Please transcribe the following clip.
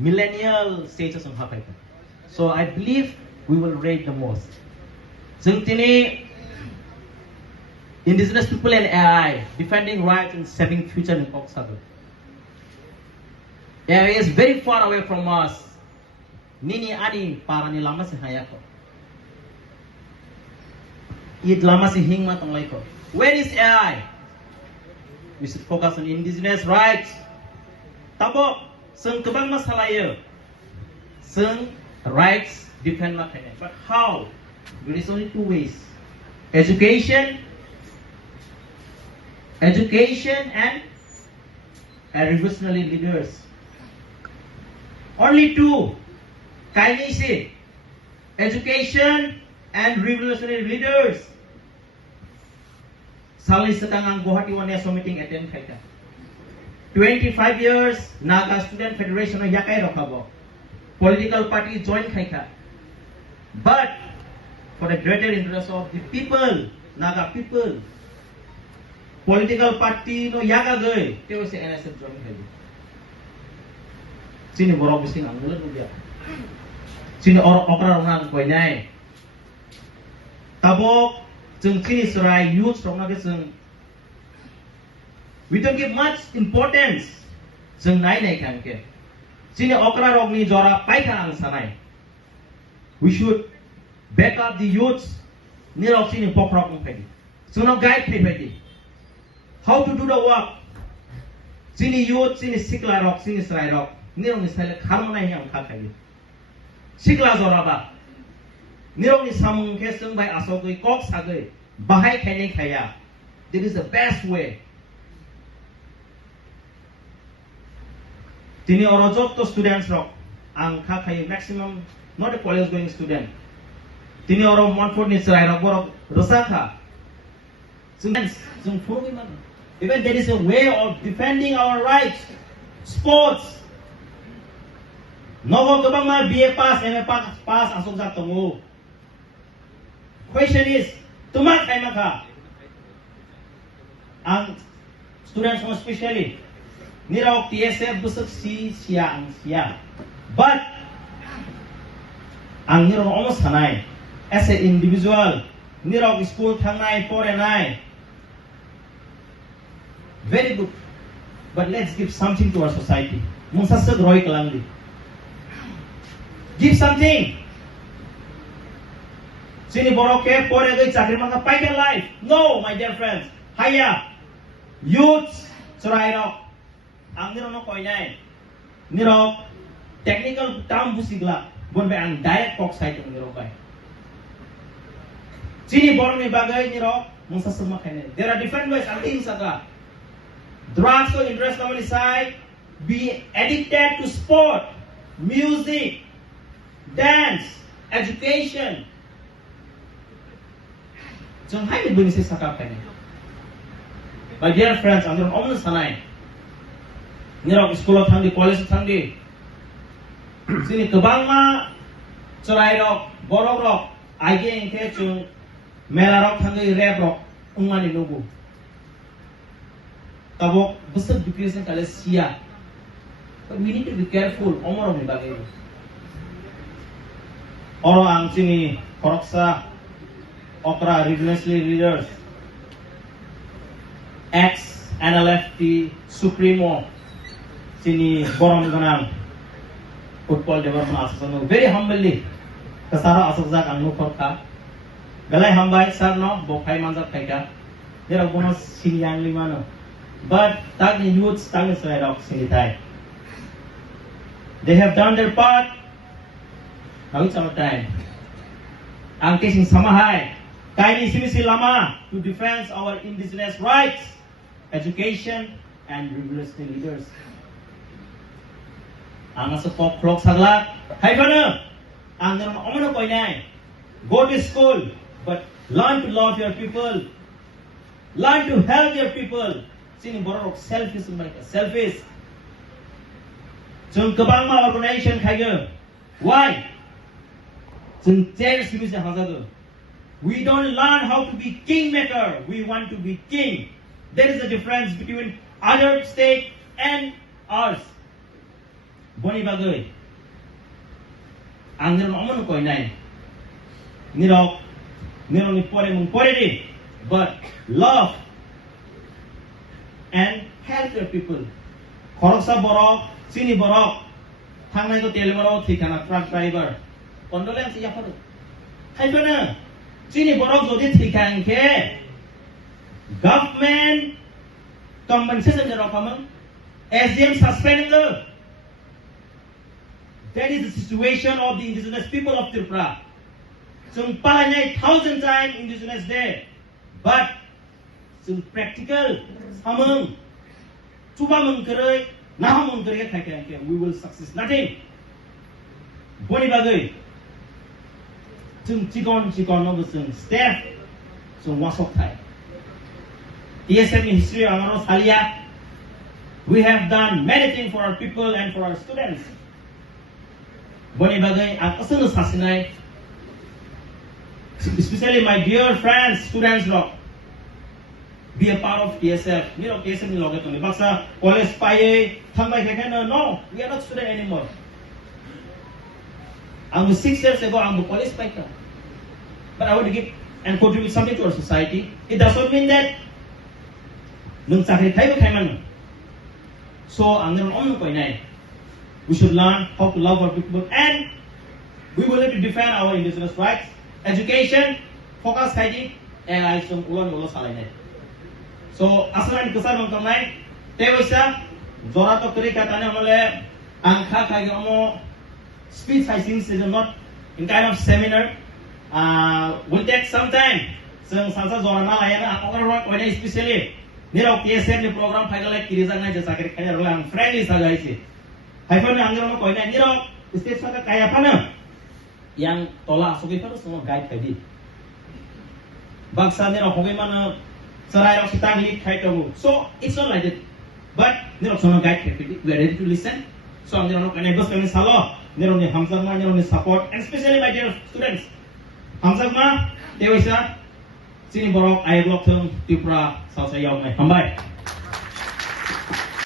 millennial stages of Hapaika. So I believe we will rate the most. Zungtini Indigenous people and AI defending rights and saving future in Koksago. AI is very far away from us. Nini ani parani lama si hayako. It lama si hingma tonglaiko. Where is AI? We should focus on indigenous rights. Tabo sung kebang masalayo. Sung rights defend makanya. But how? There is only two ways. Education and revolutionary leaders. Only two. Kainisi. Education and revolutionary leaders. Sali setangang Guwahati One National Meeting attend kaita. 25 years Naga Student Federation of Yakai Rokabo. Political party join kaita. But for the greater interest of the people, Naga people, political party no yaga gay, they will say NSF join kaita. Sini borok bising anggulan udah. Sini orang orang kau nyai. Tabok jeng sini serai youth from naga jeng. We don't give much importance jeng nai kan ke. Sini orang ni jora paika ang sanai. We should back up the youths. Nirok sini pokrok ng pedi. So no guide pedi. How to do the work? Sini youth sini sikla rock sini serai rock. Nirong ni sila karma yang kakai. Sikla zoraba. Nirong ni samung keseng by asogui kok sagui. Bahai kene kaya. This is the best way. Tini orojok to students rock. Ang kakai maximum not a college going student. Tini oro Montfort ni serai rock borok Sakha. Even there is a way of defending our rights. Sports. Nogo kabang ma BA pass, MA pass asok sa tungo. Question is, tumak kay maka. Ang students mo especially, niraw TSF busog siya. But ang niraw almost hanay. As an individual, niraw school thangnay, porenay. Very good. But let's give something to our society. Mung sasag roy kalang di. Give something. Sini boroke pore gay chakri mga paika life. No, my dear friends. Haya. Youth surai rock. Ang niro no koinay. Niro technical term busigla. Bonbe ang diet cock site ng niro bay. Sini borong ni bagay niro mung sasama kene. There are different ways ang ting saga. Drugs or interest naman aside. Be addicted to sport, music, dance, education. So, how do you say Sakha Tiprasa? My dear friends, I'm going to sanay. Nirok school of Thandi, college of Thandi. Sini tubang ma, surai rock, borok rock, aige ingke chung, mela rock Thandi, rap rock, umani nubu. Tabok, besar education kali siya. But we need to be careful. Omor ni bagay. Oro ang sini koroksa okra religiously leaders ex NLFT Supremo sini borong ganang football development association very humbly kasara asokjak ang nukorka galay hambay sar no bokhay manjak kaika dera bonus sini yang limano but tag ni youth tag ni side of sini tai they have done their part. Now it's our time. Ang kising samahay, kaini sinisi lama to defend our indigenous rights, education, and revolutionary leaders. Ang asa kokborok saglat, hay bana, ang naman omano ko inay, go to school, but learn to love your people, learn to help your people. Sini borok selfish mereka, selfish. Jung kabang ma organization kayo, why? We don't learn how to be kingmaker. We want to be king. There is a difference between other state and ours. boni bagui ang nirok amon ko inay nirok ni pore mung pore di, but love and help your people. Khoroksa borok, sini borok, thangnai ko tel borok thikana truck driver. Condolence yapri. Haipana, sini borok jodi thikangke government compensation jarok amang SDM suspending the. That is the situation of the indigenous people of Tiprasa. Some palanya 1,000 times Indigenous Day, but some practical samung, subamung kerai, nahamung kerai thaikai, we will success nothing. Boni bagui, some chikon of some staff, some wasok thai. TSF in history amaro salia, we have done many things for our people and for our students. Boni bagui, ang asal sasinai. Especially my dear friends, students, be a part of TSF. You know, TSF ni logat ni. Baksa college paye, thambai kaya no, we are not student anymore. I'm 6 years ago, I'm college paye ka. But I want to give and contribute something to our society. It does not mean that nung sakri tayo kay man. So ang naman ko inay. We should learn how to love our people and we will need to defend our indigenous rights. Education, focus kaji, and I some ulo salai. So asalan kusar mong kamay, tewisa, zora to kiri katanya mole, angka kaji omo, speech I think is not in kind of seminar. Will take some time. So sansa zora na layana, ako karwa ko na especially. Nila TSF ni program final like kirizang na jasa kiri kanya rolang friendly sa guys. Haifan na angin mo ko na nila stage sa kaya pa na. Yang tolak sugi terus semua guide tadi. Bangsa ni orang mana serai orang kita lihat kayak kamu. So it's not like that. But ni orang semua guide tadi. We are ready to listen. So ni orang kena bos kami salah. Ni orang ni hamzah ni orang ni support. And especially my dear students. Hamzah mah, dewasa sini borok air blok tung Twipra salsa yaw mai. Hambai.